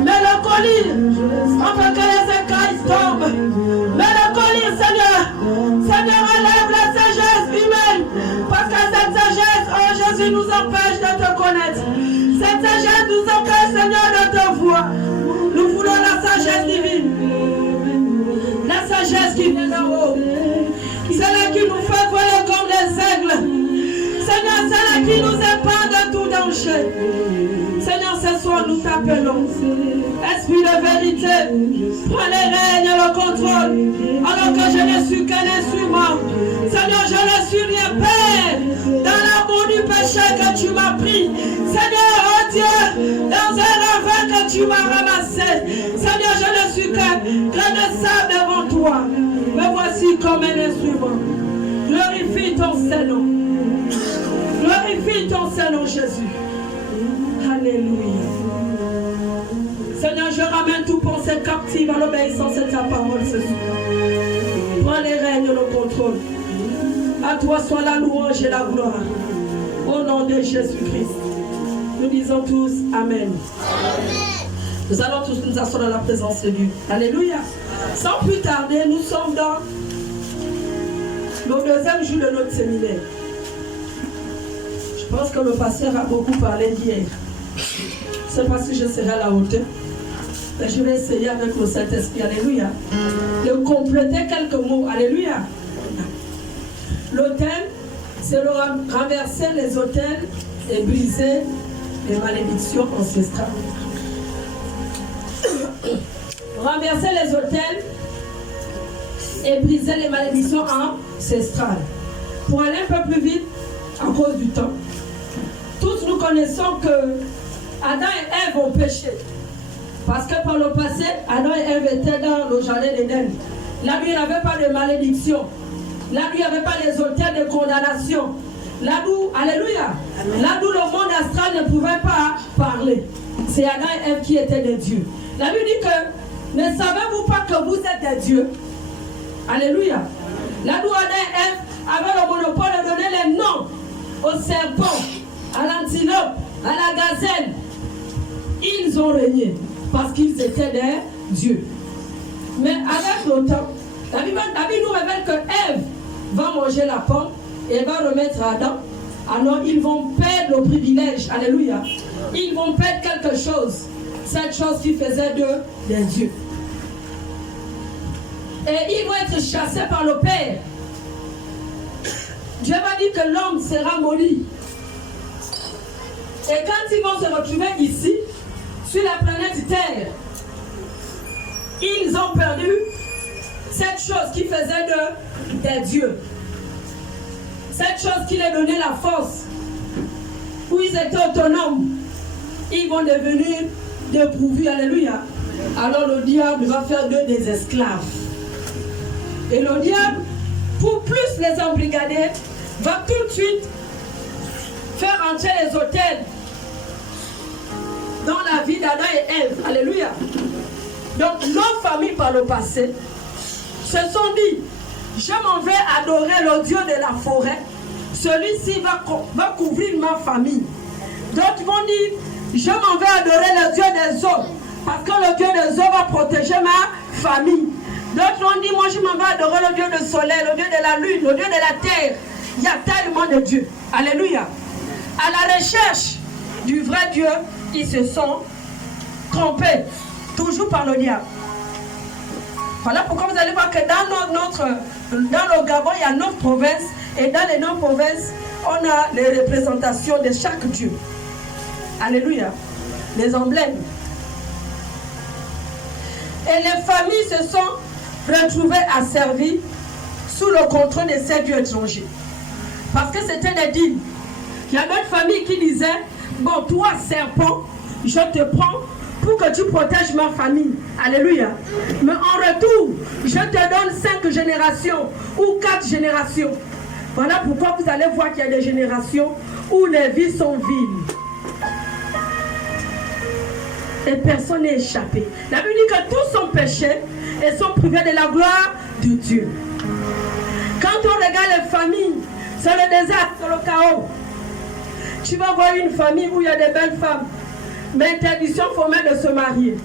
Mélancolie, afin que les écailles tombent. Mélancolie, Seigneur. Seigneur, enlève la sagesse humaine. Parce que cette sagesse, oh Jésus, nous empêche de te connaître. Cette sagesse nous empêche, Seigneur, de te voir. Nous voulons la sagesse divine. La sagesse qui vient d'en haut. Celle qui nous fait voler comme les aigles. Seigneur, celle qui nous épargne de tout danger. Seigneur, ce soir nous t'appelons. Esprit de vérité, prends les règnes et le contrôle. Alors que je ne suis qu'un instrument. Seigneur, je ne suis rien, Père. Dans l'amour du péché que tu m'as pris. Seigneur, oh Dieu, dans un ravin que tu m'as ramassé. Seigneur, je ne suis qu'un grain de sable devant toi. Me voici comme un instrument. Glorifie ton Saint-Nom. Glorifie ton Saint-Nom, Jésus. Alléluia. Seigneur, je ramène toute pensée captive à l'obéissance de ta parole ce soir. Prends les règnes et le contrôle. À toi soit la louange et la gloire. Au nom de Jésus-Christ. Nous disons tous Amen. Nous allons tous nous asseoir dans la présence de Dieu. Alléluia. Sans plus tarder, nous sommes dans le deuxième jour de notre séminaire. Je pense que le pasteur a beaucoup parlé d'hier. Je ne sais pas si je serai à la hauteur. Mais je vais essayer avec le Saint-Esprit. Alléluia. De compléter quelques mots. Alléluia. Le thème, c'est de renverser les autels et briser les malédictions ancestrales. Renverser les autels et briser les malédictions ancestrales. Pour aller un peu plus vite, à cause du temps, tous nous connaissons que Adam et Ève ont péché. Parce que par le passé, Adam et Ève étaient dans le jardin d'Éden. Là, il n'y avait pas de malédiction. Là, il n'y avait pas les autels de condamnation. Là où, alléluia, là où le monde astral ne pouvait pas parler. C'est Adam et Ève qui étaient des dieux. La Bible dit que, ne savez-vous pas que vous êtes des dieux? Alléluia. Là où Adam et Ève avaient le monopole de donner les noms aux serpents, à l'antilope, à la gazelle. Ils ont régné parce qu'ils étaient des dieux. Mais avec le temps, la Bible nous révèle que Ève va manger la pomme et va remettre à Adam. Alors ils vont perdre le privilège. Alléluia. Ils vont perdre quelque chose. Cette chose qui faisait d'eux des dieux. Et ils vont être chassés par le Père. Dieu va dire que l'homme sera maudit. Et quand ils vont se retrouver ici, sur la planète Terre, ils ont perdu cette chose qui faisait d'eux des dieux. Cette chose qui leur donnait la force, où ils étaient autonomes, ils vont devenir dépourvus. Alléluia. Alors le diable va faire d'eux des esclaves. Et le diable, pour plus les embrigader, va tout de suite faire entrer les autels dans la vie d'Adam et Ève. Alléluia. Donc nos familles par le passé se sont dit, je m'en vais adorer le Dieu de la forêt. Celui-ci va couvrir ma famille. D'autres vont dire, je m'en vais adorer le Dieu des eaux. Parce que le Dieu des eaux va protéger ma famille. D'autres vont dire, moi je m'en vais adorer le Dieu du soleil, le Dieu de la lune, le Dieu de la terre. Il y a tellement de dieux. Alléluia. À la recherche du vrai Dieu, ils se sont trompés. Toujours par le diable. Voilà pourquoi vous allez voir que dans le Gabon, il y a 9 provinces. Et dans les 9 provinces, on a les représentations de chaque Dieu. Alléluia. Les emblèmes. Et les familles se sont retrouvées asservies sous le contrôle de ces dieux étrangers. Parce que c'était des deals. Il y avait une famille qui disait, bon, toi, serpent, je te prends pour que tu protèges ma famille. Alléluia. Mais en retour, je te donne 5 générations ou 4 générations. Voilà pourquoi vous allez voir qu'il y a des générations où les vies sont viles. Et personne n'est échappé. La Bible dit que tous sont péchés et sont privés de la gloire de Dieu. Quand on regarde les familles, c'est le désastre, c'est le chaos. Tu vas voir une famille où il y a des belles femmes. mais interdiction formelle de se marier.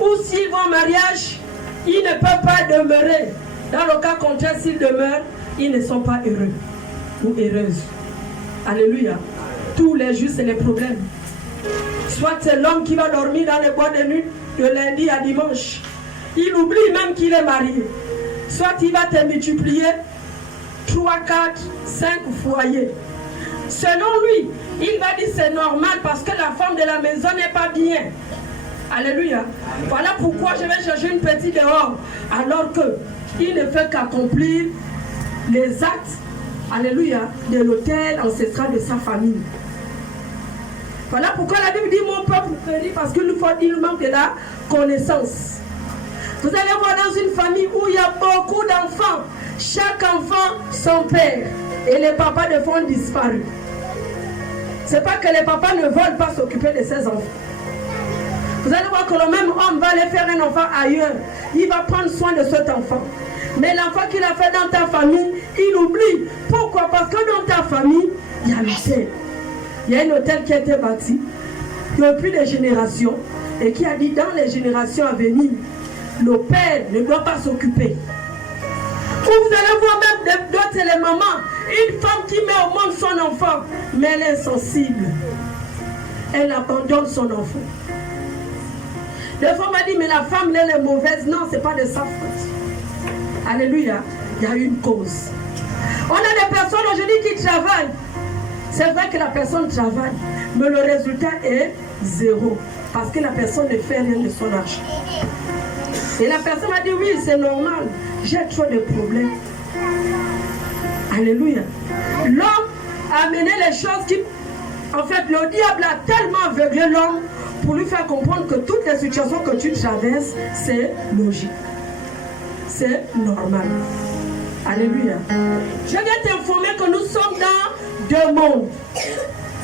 Ou s'ils vont en mariage, ils ne peuvent pas demeurer. Dans le cas contraire, s'ils demeurent, ils ne sont pas heureux ou heureuses. Alléluia. Tous les jours, c'est les problèmes. Soit c'est l'homme qui va dormir dans les boîtes de nuit de lundi à dimanche. Il oublie même qu'il est marié. Soit il va te multiplier 3, 4, 5 foyers. Selon lui, il va dire c'est normal parce que la femme de la maison n'est pas bien. Alléluia. Voilà pourquoi je vais chercher une petite dehors. Alors qu'il ne fait qu'accomplir les actes, alléluia, de l'autel ancestral de sa famille. Voilà pourquoi la Bible dit mon peuple périt parce qu'il nous manque de la connaissance. Vous allez voir dans une famille où il y a beaucoup d'enfants. Chaque enfant son père. Et les papas de fois ont disparu. C'est pas que les papas ne veulent pas s'occuper de ses enfants. Vous allez voir que le même homme va aller faire un enfant ailleurs. Il va prendre soin de cet enfant. Mais l'enfant qu'il a fait dans ta famille, il oublie. Pourquoi? Parce que dans ta famille, il y a l'hôtel. Il y a un hôtel qui a été bâti depuis des générations et qui a dit dans les générations à venir, le père ne doit pas s'occuper. Ou vous allez voir même d'autres éléments. Une femme qui met au monde son enfant, mais elle est sensible. Elle abandonne son enfant. Des fois, on m'a dit, mais la femme, elle est mauvaise. Non, ce n'est pas de sa faute. Alléluia. Il y a une cause. On a des personnes aujourd'hui qui travaillent. C'est vrai que la personne travaille, mais le résultat est zéro. Parce que la personne ne fait rien de son argent. Et la personne a dit, oui, c'est normal. J'ai trop de problèmes. Alléluia. L'homme a amené les choses qui... En fait, le diable a tellement aveuglé l'homme pour lui faire comprendre que toutes les situations que tu traverses, c'est logique. C'est normal. Alléluia. Je viens t'informer que nous sommes dans deux mondes.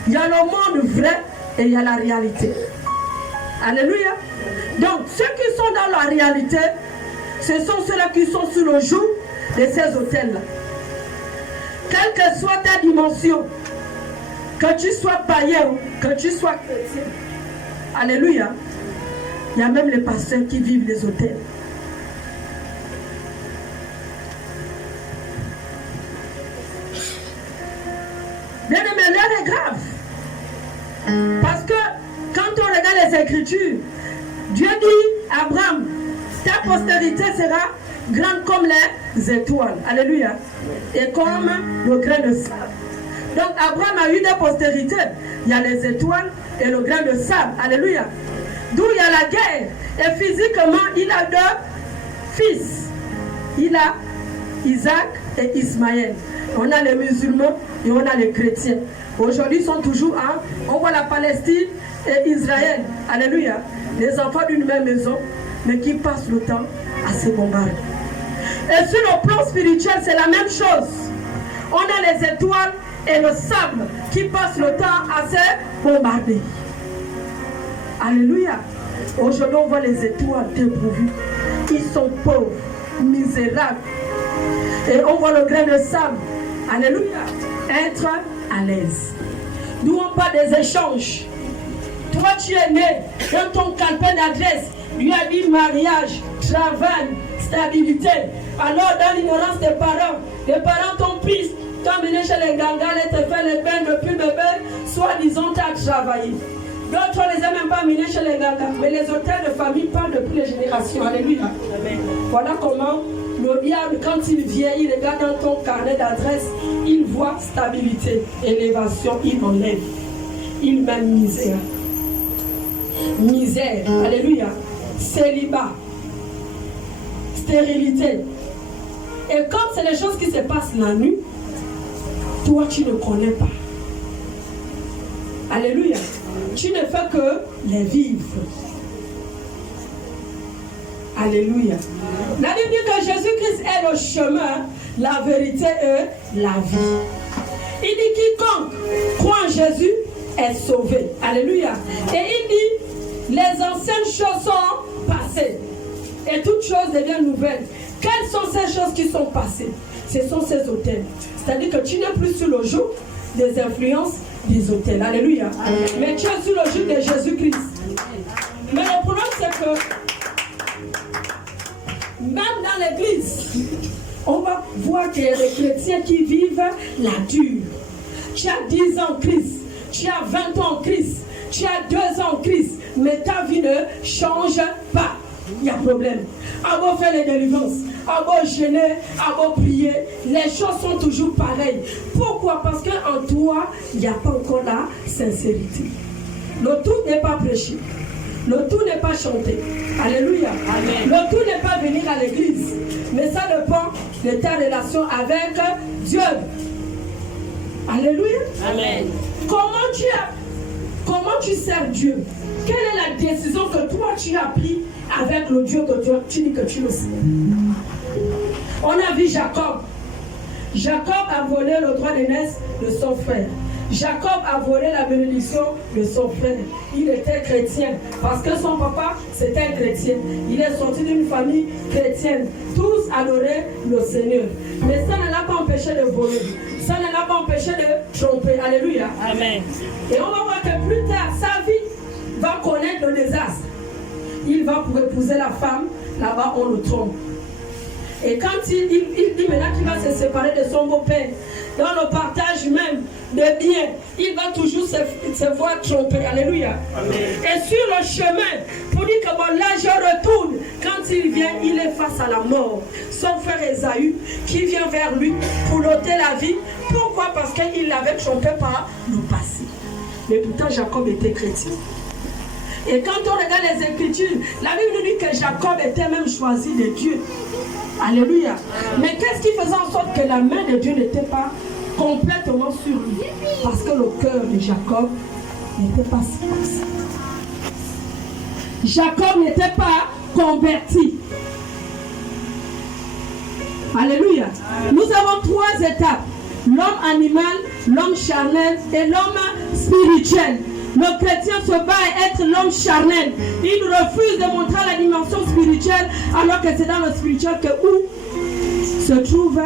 Il y a le monde vrai et il y a la réalité. Alléluia. Donc, ceux qui sont dans la réalité, ce sont ceux-là qui sont sous le joug de ces hôtels-là. Quelle que soit ta dimension, que tu sois païen, que tu sois chrétien, alléluia, il y a même les pasteurs qui vivent les hôtels. Bien aimé, l'heure est grave. Parce que quand on regarde les Écritures, Dieu dit à Abraham, ta postérité sera grande comme les étoiles. Alléluia. Et comme le grain de sable. Donc Abraham a eu des postérités. Il y a les étoiles et le grain de sable. Alléluia. D'où il y a la guerre. Et physiquement, il a deux fils. Il a Isaac et Ismaël. On a les musulmans et on a les chrétiens. Aujourd'hui, ils sont toujours on voit la Palestine et Israël. Alléluia. Les enfants d'une même maison, mais qui passent le temps à se bombarder. Et sur le plan spirituel, c'est la même chose. On a les étoiles et le sable qui passent le temps à se bombarder. Alléluia. Aujourd'hui, on voit les étoiles dépourvues. Ils sont pauvres, misérables. Et on voit le grain de sable. Alléluia. Être à l'aise. Nous, on parle des échanges. Toi, tu es né dans ton calepin d'adresse. Lui a dit mariage, travail, stabilité. Alors, dans l'ignorance des parents t'ont pris, t'ont mené chez les gangas, et te fait les bains depuis bébé, soi-disant t'as travaillé. D'autres, on ne les a même pas menés chez les gangas. Mais les hôtels de famille parlent depuis les générations. Alléluia. Amen. Voilà comment le diable, quand il vient, il regarde dans ton carnet d'adresse, il voit stabilité, élévation, il enlève. Il met misère. Misère. Alléluia. Célibat. Stérilité. Et comme c'est les choses qui se passent la nuit, toi tu ne connais pas. Alléluia. Tu ne fais que les vivre. Alléluia. La Bible dit que Jésus-Christ est le chemin, la vérité et la vie. Il dit quiconque croit en Jésus est sauvé. Alléluia. Et il dit les anciennes choses sont passées et toutes choses deviennent nouvelles. Quelles sont ces choses qui sont passées? Ce sont ces hôtels. C'est-à-dire que tu n'es plus sur le joug des influences des hôtels. Alléluia. Amen. Mais tu es sur le joug de Jésus-Christ. que même dans l'église, on va voir qu'il y a des chrétiens qui vivent la dure. Tu as 10 ans en Christ, tu as 20 ans en Christ, tu as 2 ans en Christ, mais ta vie ne change pas. Il y a problème. À beau faire les délivrances, à beau jeûner, à beau prier, les choses sont toujours pareilles. Pourquoi? Parce qu'en toi, il n'y a pas encore la sincérité. Le tout n'est pas prêché. Le tout n'est pas chanté. Alléluia. Amen. Le tout n'est pas venir à l'église. Mais ça dépend de ta relation avec Dieu. Alléluia. Amen. Comment tu sers Dieu? Quelle est la décision que toi tu as prise avec le Dieu que tu dis que tu le sais? On a vu Jacob. Jacob a volé le droit d'aînesse de son frère. Jacob a volé la bénédiction de son frère. Il était chrétien parce que son papa c'était un chrétien. Il est sorti d'une famille chrétienne. Tous adoraient le Seigneur. Mais ça ne l'a pas empêché de voler. Ça ne l'a pas empêché de tromper. Alléluia. Amen. Et on va voir que plus tard, sa vie va connaître le désastre. Il va pour épouser la femme. Là-bas, on le trompe. Et quand il dit maintenant qu'il va se séparer de son beau-père, dans le partage même de biens, il va toujours se voir tromper. Alléluia. Amen. Et sur le chemin, pour dire que bon, là je retourne, quand il vient, il est face à la mort. Son frère Ésaü qui vient vers lui pour l'ôter la vie. Pourquoi? Parce qu'il l'avait trompé par le passé. Mais pourtant Jacob était chrétien. Et quand on regarde les Écritures, la Bible nous dit que Jacob était même choisi de Dieu. Alléluia. Mais qu'est-ce qui faisait en sorte que la main de Dieu n'était pas complètement sur lui? Parce que le cœur de Jacob n'était pas si comme ça. Jacob n'était pas converti. Alléluia. Nous avons 3 étapes. L'homme animal, l'homme charnel et l'homme spirituel. Le chrétien se bat à être l'homme charnel. Il refuse de montrer la dimension spirituelle alors que c'est dans le spirituel que où se trouve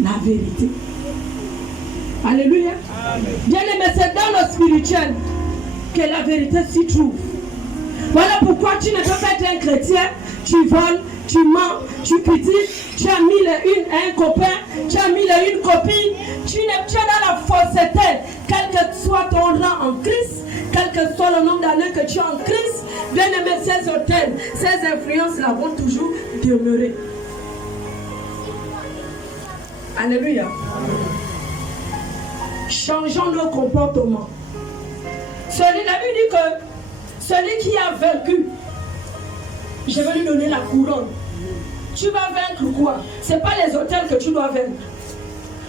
la vérité. Alléluia. Bien aimé, c'est dans le spirituel que la vérité s'y trouve. Voilà pourquoi tu ne peux pas être un chrétien. Tu voles, tu mens, tu critiques, tu as mis un copain, tu as mis une copine, tu es dans la fausseté, quel que soit ton rang en Christ, quel que soit le nombre d'années que tu as en Christ, bien aimé, ces hôtels, ces influences-là vont toujours demeurer. Alléluia. Changeons nos comportements. La Bible dit que celui qui a vaincu, je vais lui donner la couronne. Tu vas vaincre quoi? Ce n'est pas les hôtels que tu dois vaincre.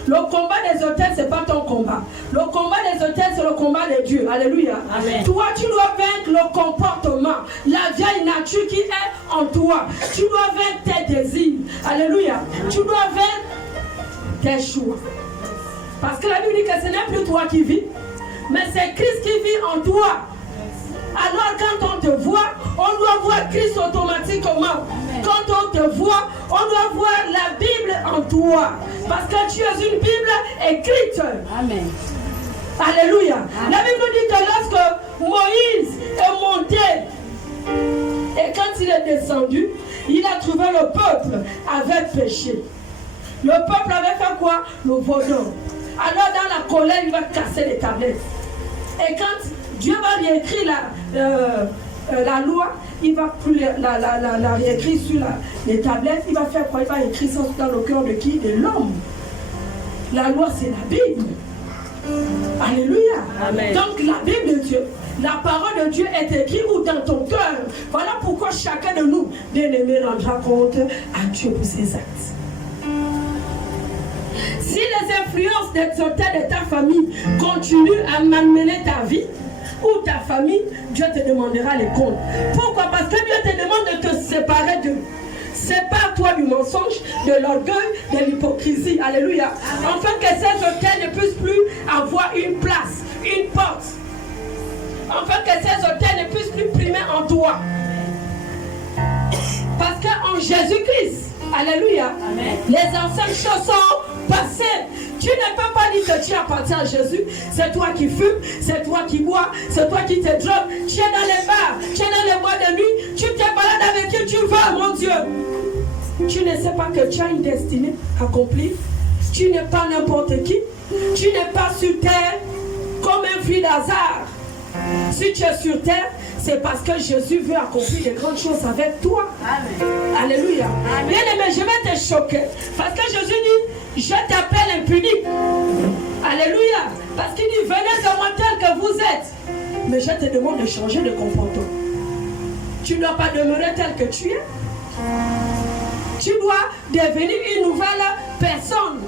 Le combat des hôtels, ce n'est pas ton combat. Le combat des hôtels, c'est le combat de Dieu. Alléluia. Amen. Toi, tu dois vaincre le comportement, la vieille nature qui est en toi. Tu dois vaincre tes désirs. Alléluia. Tu dois vaincre tes choix. Parce que la Bible dit que ce n'est plus toi qui vis, mais c'est Christ qui vit en toi. Alors quand on te voit, on doit voir Christ automatiquement. Quand on te voit, on doit voir la Bible en toi. Parce que tu es une Bible écrite. Amen. Alléluia. Amen. La Bible nous dit que lorsque Moïse est monté et quand il est descendu, il a trouvé le peuple avait péché. Le peuple avait fait quoi? Le vaudor. Alors dans la colère, il va casser les tablettes. Et quand Dieu va réécrire la loi, il va la réécrire sur les tablettes. Il va faire quoi? Il va écrire ça dans le cœur de qui? De l'homme. La loi, c'est la Bible. Alléluia. Amen. Donc la Bible de Dieu, la parole de Dieu est écrite où? Dans ton cœur. Voilà pourquoi chacun de nous, bien-aimé, rendra compte à Dieu pour ses actes. Si les influences des hôtels de ta famille continuent à malmener ta vie ou ta famille, Dieu te demandera les comptes. Pourquoi? Parce que Dieu te demande de te séparer d'eux. Sépare-toi du mensonge, de l'orgueil, de l'hypocrisie. Alléluia. Afin que ces hôtels ne puissent plus avoir une place, une porte. Afin que ces hôtels ne puissent plus primer en toi. Parce qu'en Jésus-Christ, alléluia, amen, les anciennes choses sont passées. Tu ne peux pas dire que tu appartiens à Jésus. C'est toi qui fumes, c'est toi qui bois, c'est toi qui te drogues. Tu es dans les bars, tu es dans les bois de nuit, tu te balades tu veux, mon Dieu. Tu ne sais pas que tu as une destinée accomplie. Tu n'es pas n'importe qui. Tu n'es pas sur terre comme un fruit d'hasard. Si tu es sur terre, c'est parce que Jésus veut accomplir de grandes choses avec toi. Amen. Alléluia. Bien aimé, je vais te choquer. Parce que Jésus dit, je t'appelle impunique. Alléluia. Parce qu'il dit, venez à moi tel que vous êtes. Mais je te demande de changer de comportement. Tu ne dois pas demeurer tel que tu es. Tu dois devenir une nouvelle personne.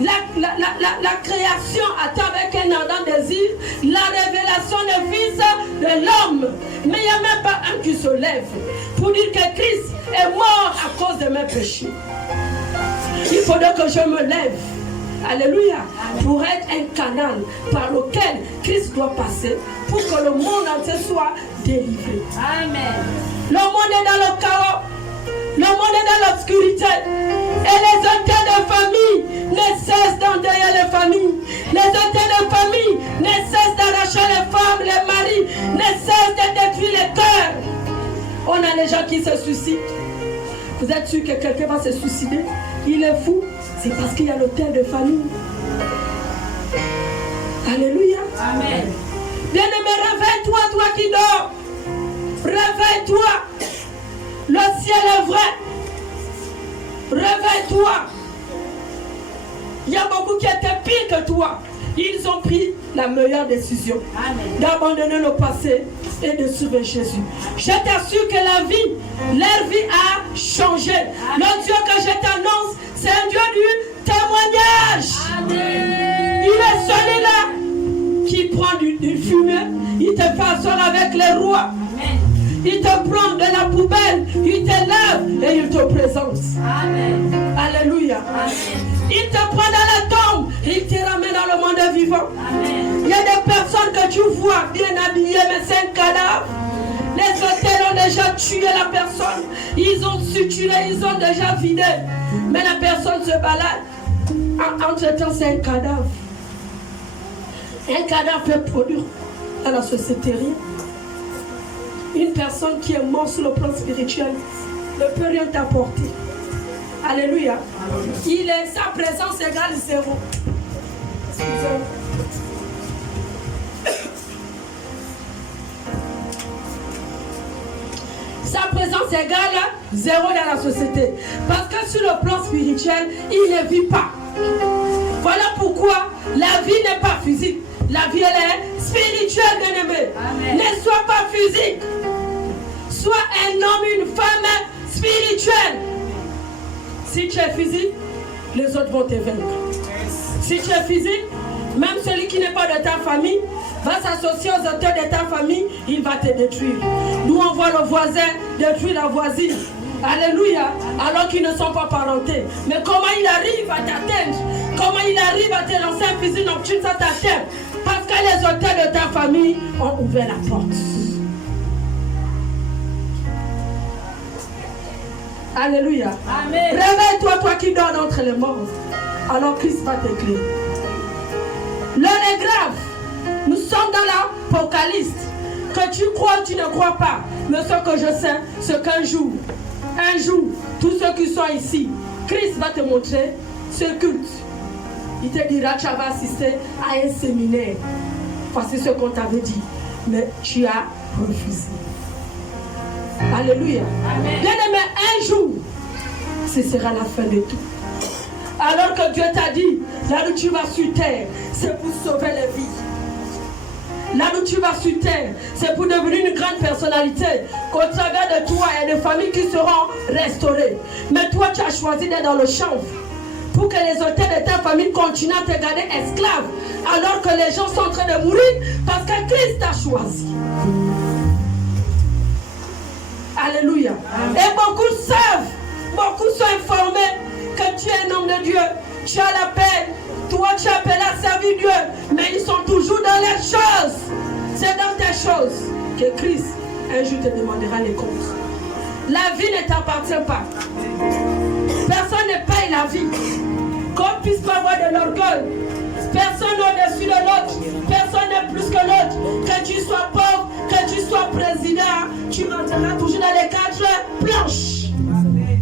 La création attend avec un ardent désir la révélation des fils de l'homme. Mais il n'y a même pas un qui se lève pour dire que Christ est mort à cause de mes péchés. Il faudrait que je me lève. Alléluia. Pour être un canal par lequel Christ doit passer pour que le monde entier soit délivré. Amen. Le monde est dans le chaos. Le monde est dans l'obscurité. Et les auteurs de famille ne cessent d'endeuiller les familles. Les auteurs de famille ne cessent d'arracher les femmes, les maris, ne cessent de détruire les cœurs. On a les gens qui se suicident. Vous êtes sûr que quelqu'un va se suicider? Il est fou. C'est parce qu'il y a l'auteur de famille. Alléluia. Amen. Bien-aimé, réveille-toi, toi qui dors. Réveille-toi. Le ciel est vrai. Réveille-toi. Il y a beaucoup qui étaient pires que toi. Ils ont pris la meilleure décision d'abandonner le passé et de suivre Jésus. Je t'assure que la vie, leur vie a changé. Amen. Le Dieu que je t'annonce, c'est un Dieu du témoignage. Amen. Il est celui-là qui prend du fumée. Il te fait asseoir avec les rois. Amen. Il te prend de la poubelle, il te lave et il te présente. Amen. Alléluia. Amen. Il te prend dans la tombe, il te ramène dans le monde vivant. Amen. Il y a des personnes que tu vois bien habillées, mais c'est un cadavre. Les hôtels ont déjà tué la personne. Ils ont suturé, ils ont déjà vidé. Mais la personne se balade. Entre-temps, c'est un cadavre. Un cadavre peut produire à la société rien. Une personne qui est morte sur le plan spirituel ne peut rien t'apporter. Alléluia. Sa présence égale 0. Excusez-moi. Sa présence égale 0 dans la société. Parce que sur le plan spirituel, il ne vit pas. Voilà pourquoi la vie n'est pas physique. La vie, elle est spirituelle, bien-aimée. Ne sois pas physique. Sois un homme, une femme spirituelle. Si tu es physique, les autres vont te vaincre. Si tu es physique, même celui qui n'est pas de ta famille va s'associer aux auteurs de ta famille, il va te détruire. Nous, on voit le voisin détruire la voisine. Alléluia. Alors qu'ils ne sont pas parentés. Mais comment il arrive à t'atteindre? Comment il arrive à te lancer un fusil nocturne sans t'atteindre? Parce que les auteurs de ta famille ont ouvert la porte. Alléluia. Amen. Réveille-toi, toi qui dors entre les morts. Alors Christ va t'éclairer. L'heure est grave. Nous sommes dans l'Apocalypse. Que tu crois ou tu ne crois pas. Mais ce que je sais, c'est qu'un jour, tous ceux qui sont ici, Christ va te montrer ce culte. Il te dira, tu vas assister à un séminaire. Voici ce qu'on t'avait dit. Mais tu as refusé. Alléluia. Bien aimé, un jour, ce sera la fin de tout. Alors que Dieu t'a dit, là où tu vas sur terre, c'est pour sauver les vies. Là où tu vas sur terre, c'est pour devenir une grande personnalité. Qu'au travers de toi, il y a des familles qui seront restaurées. Mais toi, tu as choisi d'être dans le champ. Pour que les auteurs de ta famille continuent à te garder esclave. Alors que les gens sont en train de mourir parce que Christ t'a choisi. Alléluia. Amen. Et beaucoup savent, beaucoup sont informés que tu es un homme de Dieu. Tu as la paix. Toi, tu es appelé à servir Dieu. Mais ils sont toujours dans les choses. C'est dans tes choses que Christ, un jour, te demandera les comptes. La vie ne t'appartient pas. Personne ne paye la vie. Qu'on puisse pas avoir de l'orgueil. Personne n'est au-dessus de l'autre. Personne n'est plus que l'autre. Que tu sois pauvre, que tu sois président, tu rentreras toujours dans les 4 planches.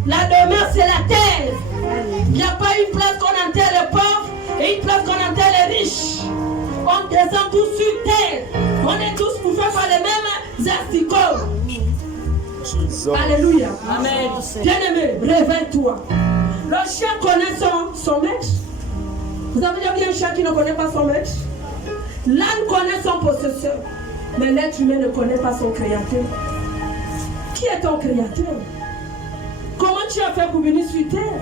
La demeure, c'est la terre. Il n'y a pas une place qu'on enterre les pauvres et une place qu'on enterre les riches. On descend tous sur terre. On est tous bouffés par les mêmes asticots. Alléluia. Amen. Bien-aimé, réveille-toi. Le chien connaît son maître. Vous avez déjà vu un chien qui ne connaît pas son maître? L'âne connaît son possesseur. Mais l'être humain ne connaît pas son créateur. Qui est ton créateur? Comment tu as fait pour venir sur terre?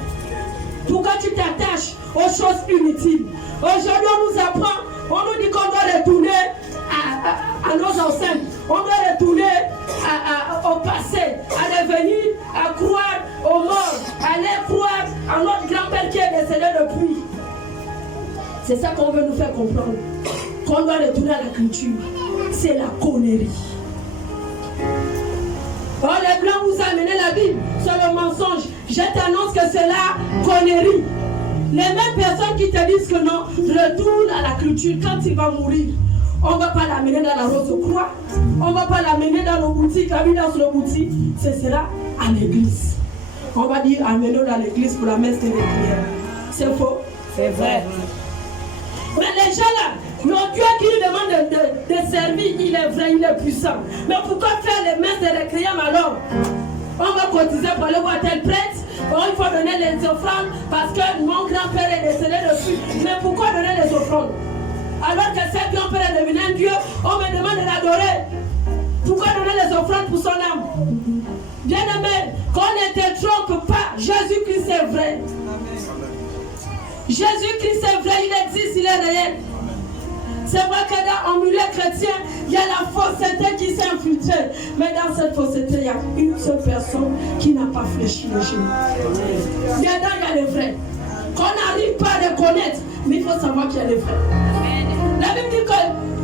Pourquoi tu t'attaches aux choses inutiles? Aujourd'hui, on nous apprend, on nous dit qu'on doit retourner à nos ancêtres. On doit retourner au passé, à l'avenir, à croire aux morts, à aller croire à notre grand-père qui est décédé depuis. C'est ça qu'on veut nous faire comprendre. Qu'on doit retourner à la culture. C'est la connerie. Oh, les Blancs vous amenez la Bible, c'est le mensonge. Je t'annonce que c'est la connerie. Les mêmes personnes qui te disent que non, retourne à la culture quand il va mourir. On ne va pas l'amener dans la Rose-Croix. On ne va pas l'amener dans nos boutiques. La vie dans nos boutiques, ce sera à l'église. On va dire amenez-le dans l'église pour la messe des prières. C'est faux? C'est vrai. Mais les gens là, le Dieu qui nous demande de servir, il est vrai, il est puissant. Mais pourquoi faire les messes de récréation alors? On va cotiser pour aller voir tel prêtre. Il faut donner les offrandes parce que mon grand-père est décédé dessus. Mais pourquoi donner les offrandes? Alors que ce grand-père est devenu un Dieu, on me demande de l'adorer. Pourquoi donner les offrandes pour son âme? Bien-aimé, qu'on ne te trompe pas, Jésus-Christ est vrai. Jésus-Christ est vrai, il existe, il est réel. C'est vrai que dans le milieu chrétien, il y a la fausseté qui s'est infiltrée. Mais dans cette fausseté, il y a une seule personne qui n'a pas fléchi le genou. Dedans, il y a les vrais. Qu'on n'arrive pas à reconnaître, mais il faut savoir qu'il y a les vrais. La Bible dit que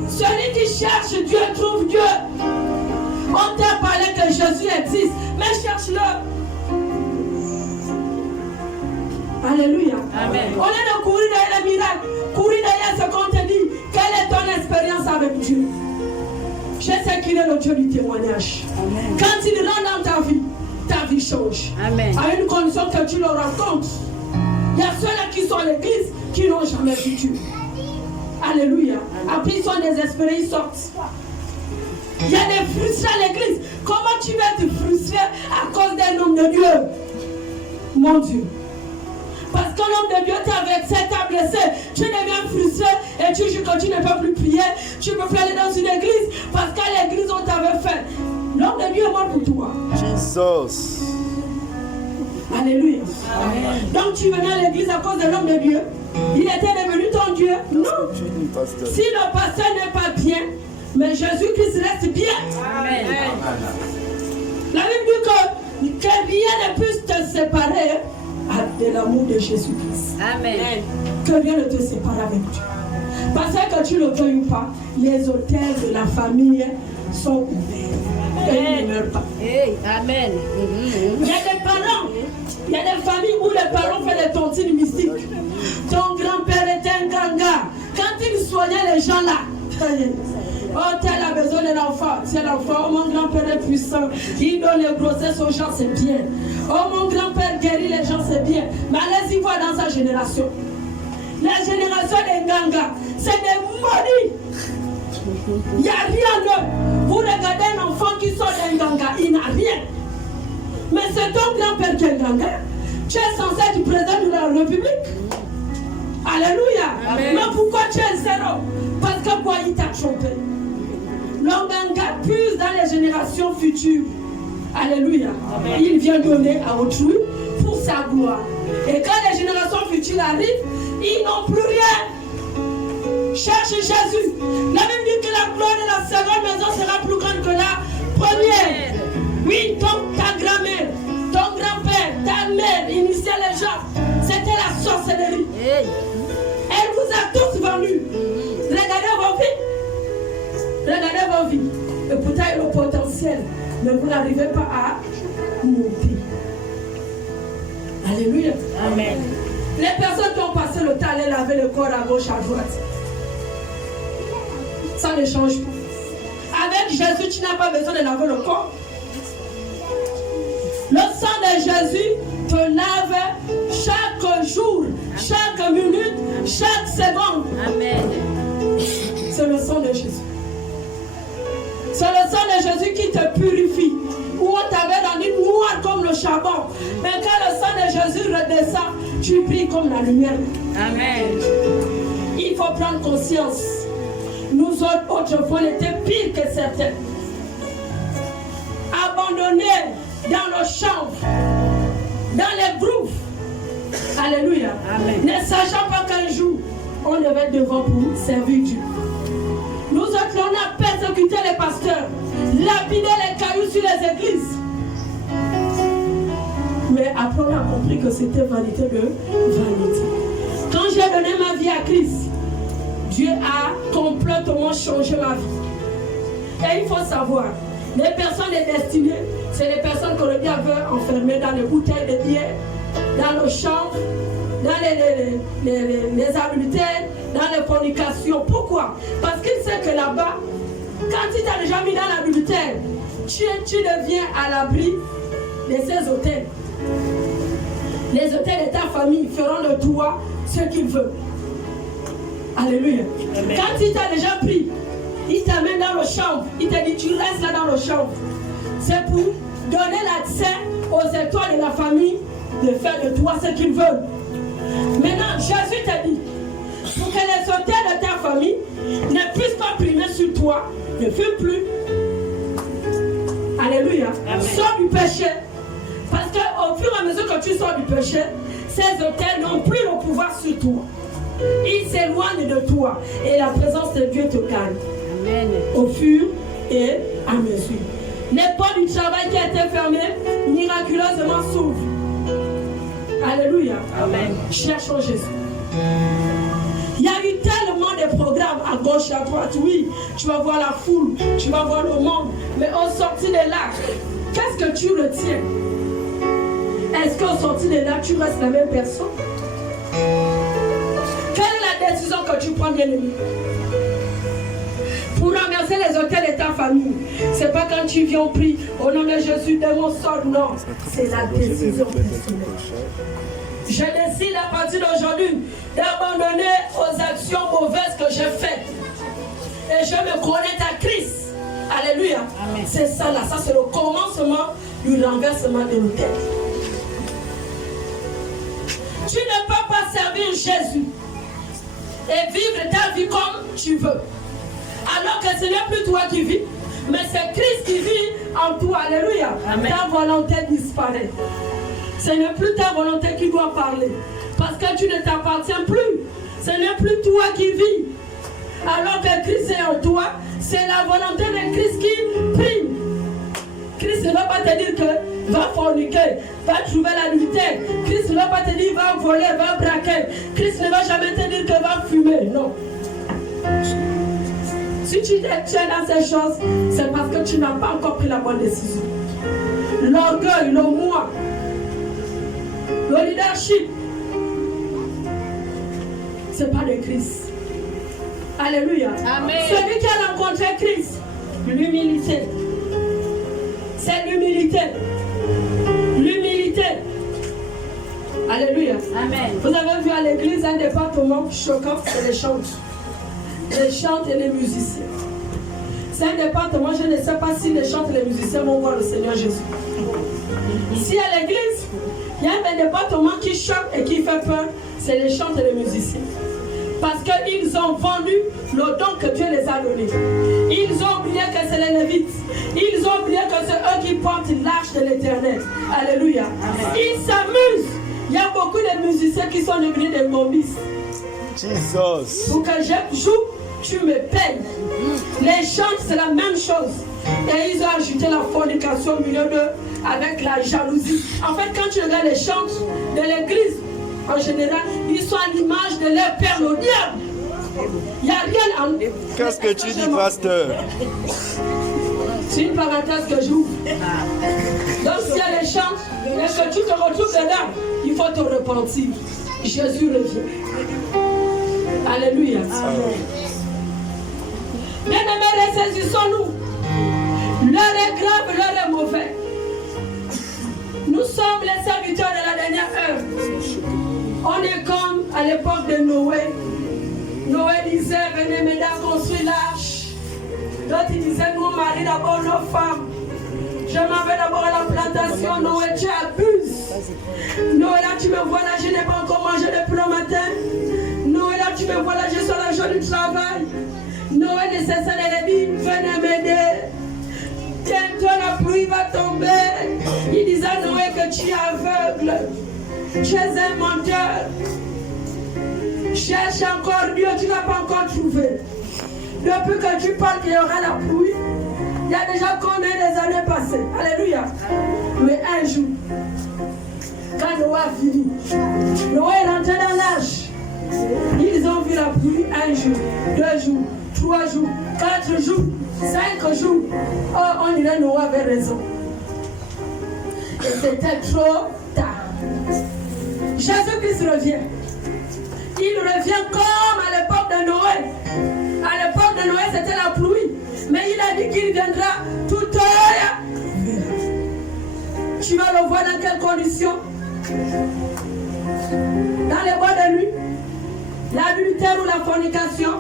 celui qui cherche Dieu trouve Dieu. On t'a parlé que Jésus existe, mais cherche-le. Alléluia. Amen. Au lieu de courir derrière les miracles, courir derrière ce qu'on te dit. Quelle est ton expérience avec Dieu? Je sais qu'il est le Dieu du témoignage. Amen. Quand il rentre dans ta vie change. Amen. À une condition que tu le rencontres. Il y a ceux-là qui sont à l'église qui n'ont jamais vu Dieu. Alléluia. Après ils sont désespérés, ils sortent. Il y a des frustrés à l'église. Comment tu vas te frustrer à cause d'un homme de Dieu? Mon Dieu. Parce que l'homme de Dieu t'a vexé, t'a blessé, tu deviens frustré et tu dis que tu ne peux plus prier, tu ne peux plus aller dans une église parce qu'à l'église on t'avait fait. L'homme de Dieu est mort pour toi. Jesus. Alléluia. Amen. Donc tu venais à l'église à cause de l'homme de Dieu. Il était devenu ton Dieu. Non. Si le pasteur n'est pas bien, mais Jésus-Christ reste bien. Amen. La Bible dit que rien ne puisse te séparer de l'amour de Jésus-Christ. Amen. Que rien ne te sépare avec Dieu. Parce que tu le veuilles ou pas, les hôtels de la famille sont ouverts. Et ils ne meurent pas. Amen. Il y a des parents, il y a des familles où les parents font des tontines mystiques. Ton grand-père était un ganga. Quand il soignait les gens là, oh, tel a besoin d'un enfant. C'est l'enfant. Oh, mon grand-père est puissant. Il donne les grossesses aux gens, c'est bien. Oh, mon grand-père guérit les gens, c'est bien. Mais allez-y voir dans sa génération. La génération des gangas, c'est des maudits. Il n'y a rien d'eux. Vous regardez un enfant qui sort d'un ganga, il n'a rien. Mais c'est ton grand-père qui est ganga. Tu es censé être président de la République. Alléluia. Amen. Mais pourquoi tu es zéro? Parce que quoi, il t'a trompé. Le ganga puise dans les générations futures. Alléluia. Amen. Il vient donner à autrui pour sa gloire. Et quand les générations futures arrivent, ils n'ont plus rien. Cherche Jésus. La Bible dit que la gloire de la seconde maison sera plus grande que la première. Oui, donc ta grand-mère, ton grand-père, ta mère initiait les gens. C'était la sorcellerie. Elle vous a tous vendus. Regardez vos vies. Regardez vos vies. Et pourtant, il y a le potentiel. Mais vous n'arrivez pas à monter. Alléluia. Amen. Les personnes qui ont passé le temps à aller laver le corps à gauche, à droite, ça ne change pas. Avec Jésus, tu n'as pas besoin de laver le corps. Le sang de Jésus te lave chaque jour, chaque minute, chaque seconde. Amen. C'est le sang de Jésus. C'est le sang de Jésus qui te purifie. Où on t'avait rendu noir comme le charbon. Mais quand le sang de Jésus redescend, tu brilles comme la lumière. Amen. Il faut prendre conscience. Nous autres, autrefois, on était pire que certains. Abandonnés dans le champ, dans les groupes. Alléluia. Amen. Ne sachant pas qu'un jour, on devait être devant pour servir Dieu. Nous autres, on a persécuté les pasteurs, lapidé les cailloux sur les églises. Mais après, on a compris que c'était vanité de vanité. Quand j'ai donné ma vie à Christ, Dieu a complètement changé ma vie. Et il faut savoir, les personnes destinées, c'est les personnes que le diable veut enfermer dans les bouteilles de bière, dans le champ, dans les adultères, dans les fornications. Pourquoi? Parce qu'il sait que là-bas, quand il t'a déjà mis dans l'adultère, tu deviens à l'abri de ces hôtels. Les hôtels de ta famille feront de toi ce qu'ils veulent. Alléluia. Amen. Quand il t'a déjà pris, il t'amène dans le champ, il te dit tu restes là dans le champ. C'est pour donner l'accès aux étoiles de la famille de faire de toi ce qu'ils veulent. Maintenant, Jésus t'a dit, pour que les hôtels de ta famille ne puissent pas primer sur toi, ne fume plus. Alléluia. Amen. Sors du péché. Parce qu'au fur et à mesure que tu sors du péché, ces hôtels n'ont plus le pouvoir sur toi. Ils s'éloignent de toi et la présence de Dieu te gagne. Amen. Au fur et à mesure. Les portes du travail qui étaient fermées, miraculeusement s'ouvrent. Alléluia. Amen. Cherchons Jésus. Il y a eu tellement de programmes à gauche et à droite. Oui, tu vas voir la foule, tu vas voir le monde. Mais au sorti de là, qu'est-ce que tu retiens? Est-ce qu'au sorti de là, tu restes la même personne? Quelle est la décision que tu prends, bien-aimé? Pour renverser les hôtels de ta famille, c'est pas quand tu viens au prix, au nom de Jésus, de mon sort, non. C'est la décision personnelle. Je décide à partir d'aujourd'hui d'abandonner aux actions mauvaises que j'ai faites. Et je me connecte à Christ. Alléluia. C'est ça là, ça c'est le commencement du renversement de l'autel. Tu ne peux pas servir Jésus et vivre ta vie comme tu veux. Alors que ce n'est plus toi qui vis, mais c'est Christ qui vit en toi. Alléluia. Amen. Ta volonté disparaît. Ce n'est plus ta volonté qui doit parler. Parce que tu ne t'appartiens plus. Ce n'est plus toi qui vis. Alors que Christ est en toi, c'est la volonté de Christ qui prime. Christ ne va pas te dire que va forniquer, va trouver l'adultère. Christ ne va pas te dire va voler, va braquer. Christ ne va jamais te dire que va fumer. Non. Si tu es dans ces choses, c'est parce que tu n'as pas encore pris la bonne décision. L'orgueil, le moi, le leadership, c'est pas de Christ. Alléluia. Amen. Celui qui a rencontré Christ, l'humilité. C'est l'humilité. L'humilité. Alléluia. Amen. Vous avez vu à l'église un département choquant, c'est les chants. Les chants et les musiciens. C'est un département, je ne sais pas si les chants et les musiciens vont voir le Seigneur Jésus. Ici à l'église, il y a un département qui choque et qui fait peur, c'est les chants et les musiciens. Parce qu'ils ont vendu le don que Dieu les a donné. Ils ont oublié que c'est les Lévites. Ils ont oublié que c'est eux qui portent l'arche de l'Éternel. Alléluia. Amen. Ils s'amusent. Il y a beaucoup de musiciens qui sont devenus des bombistes. Jesus. Pour que je joue, tu me payes. Les chants, c'est la même chose. Et ils ont ajouté la fornication au milieu d'eux avec la jalousie. En fait, quand tu regardes les chants de l'église, en général, ils sont à l'image de leur père, le diable. Il n'y a rien en... Qu'est-ce que tu dis, pasteur? C'est une parenthèse que j'ouvre. Donc, s'il y a les chants, et que tu te retrouves dedans, il faut te repentir. Jésus revient. Alléluia. Bien-aimés, ressaisissons-nous L'heure est grave, l'heure est mauvaise. Nous sommes les serviteurs de la dernière heure. On est comme à l'époque de Noé. Noé disait, venez mesdames construire l'arche. D'autres disaient, nous marie d'abord nos femmes. Je m'en vais d'abord à la plantation. Noé, tu abuses. Noé, là tu me vois là, je n'ai pas encore mangé depuis le matin. Noé, là tu me vois là, je suis à la journée du travail. Noé ne cesse de dire, venez m'aider. Bientôt la pluie va tomber. Il disait à Noé que tu es aveugle. Tu es un menteur. Cherche encore Dieu, tu n'as pas encore trouvé. Depuis que tu parles qu'il y aura la pluie, il y a déjà combien des années passées? Alléluia. Mais un jour, quand Noé a fini, Noé est rentré dans l'arche. Ils ont vu la pluie un jour, 2 jours, 3 jours, 4 jours, 5 jours. Oh, on dirait Noé avait raison. Et c'était trop tard. Jésus-Christ revient. Il revient comme à l'époque de Noé. À l'époque de Noé, c'était la pluie. Mais il a dit qu'il viendra tout heure. Tu vas le voir dans quelles conditions? Dans les bois de nuit, l'adultère ou la fornication.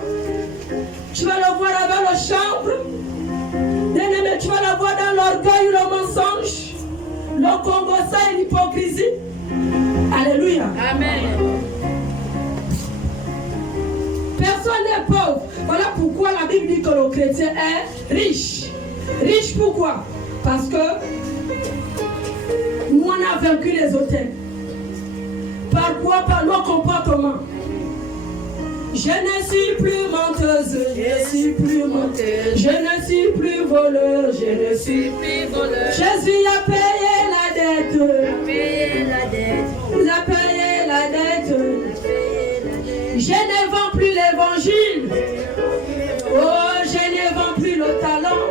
Tu vas le voir avec le chambre. Bien-aimé, tu vas le voir dans l'orgueil ou le mensonge, le congossat et l'hypocrisie. Alléluia. Amen. Personne n'est pauvre. Voilà pourquoi la Bible dit que le chrétien est riche. Riche pourquoi? Parce que nous on a vaincu les autels. Par quoi? Par nos comportements. Je ne suis plus menteuse, je ne suis plus menteuse, je ne suis plus voleur, je ne suis plus voleur. Jésus a payé la dette, il a payé la dette. Je ne vends plus l'évangile. Oh, je ne vends plus le talent.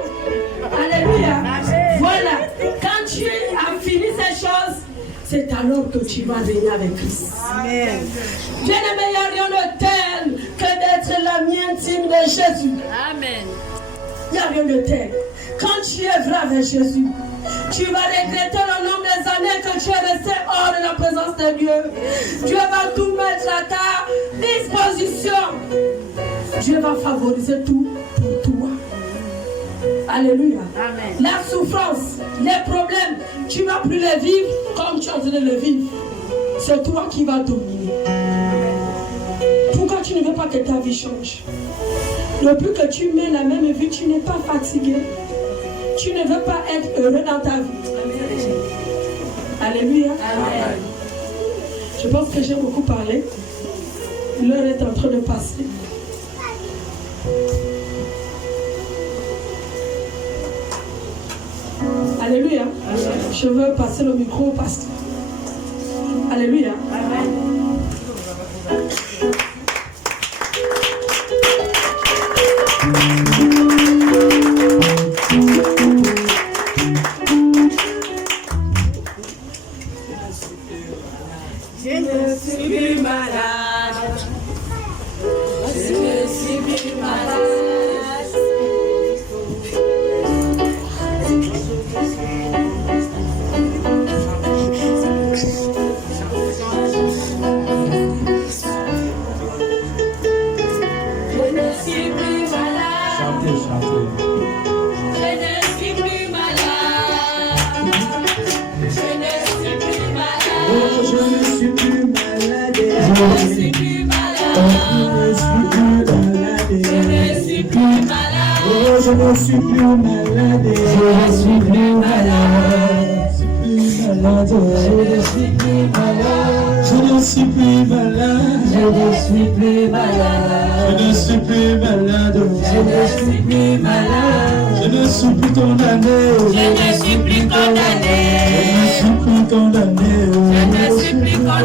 Alléluia. Voilà. Quand tu as fini ces choses, c'est alors que tu vas venir avec Christ. Amen. Bien-aimé, il n'y a rien de tel que d'être l'ami intime de Jésus. Amen. Il n'y a rien de tel. Quand tu es vrai avec Jésus, tu vas regretter le nombre des années que tu es resté hors de la présence de Dieu. Dieu va tout mettre à ta disposition. Dieu va favoriser tout pour toi. Alléluia. Amen. La souffrance, les problèmes, tu ne vas plus les vivre comme tu es en train de les vivre. C'est toi qui vas dominer. Pourquoi tu ne veux pas que ta vie change? Depuis que tu mets la même vie, tu n'es pas fatigué. Tu ne veux pas être heureux dans ta vie. Alléluia. Amen. Je pense que j'ai beaucoup parlé. L'heure est en train de passer. Alléluia. Amen. Je veux passer le micro au pasteur. Alléluia. Amen. Je ne suis plus malade. Je ne suis plus malade. Je ne suis plus malade, je ne suis plus malade, je ne suis plus malade, je ne suis plus malade, je ne suis plus malade, je ne suis plus malade, je ne suis plus malade, je ne suis plus condamné, je ne suis plus condamné, je ne suis plus condamné, je ne suis plus condamné.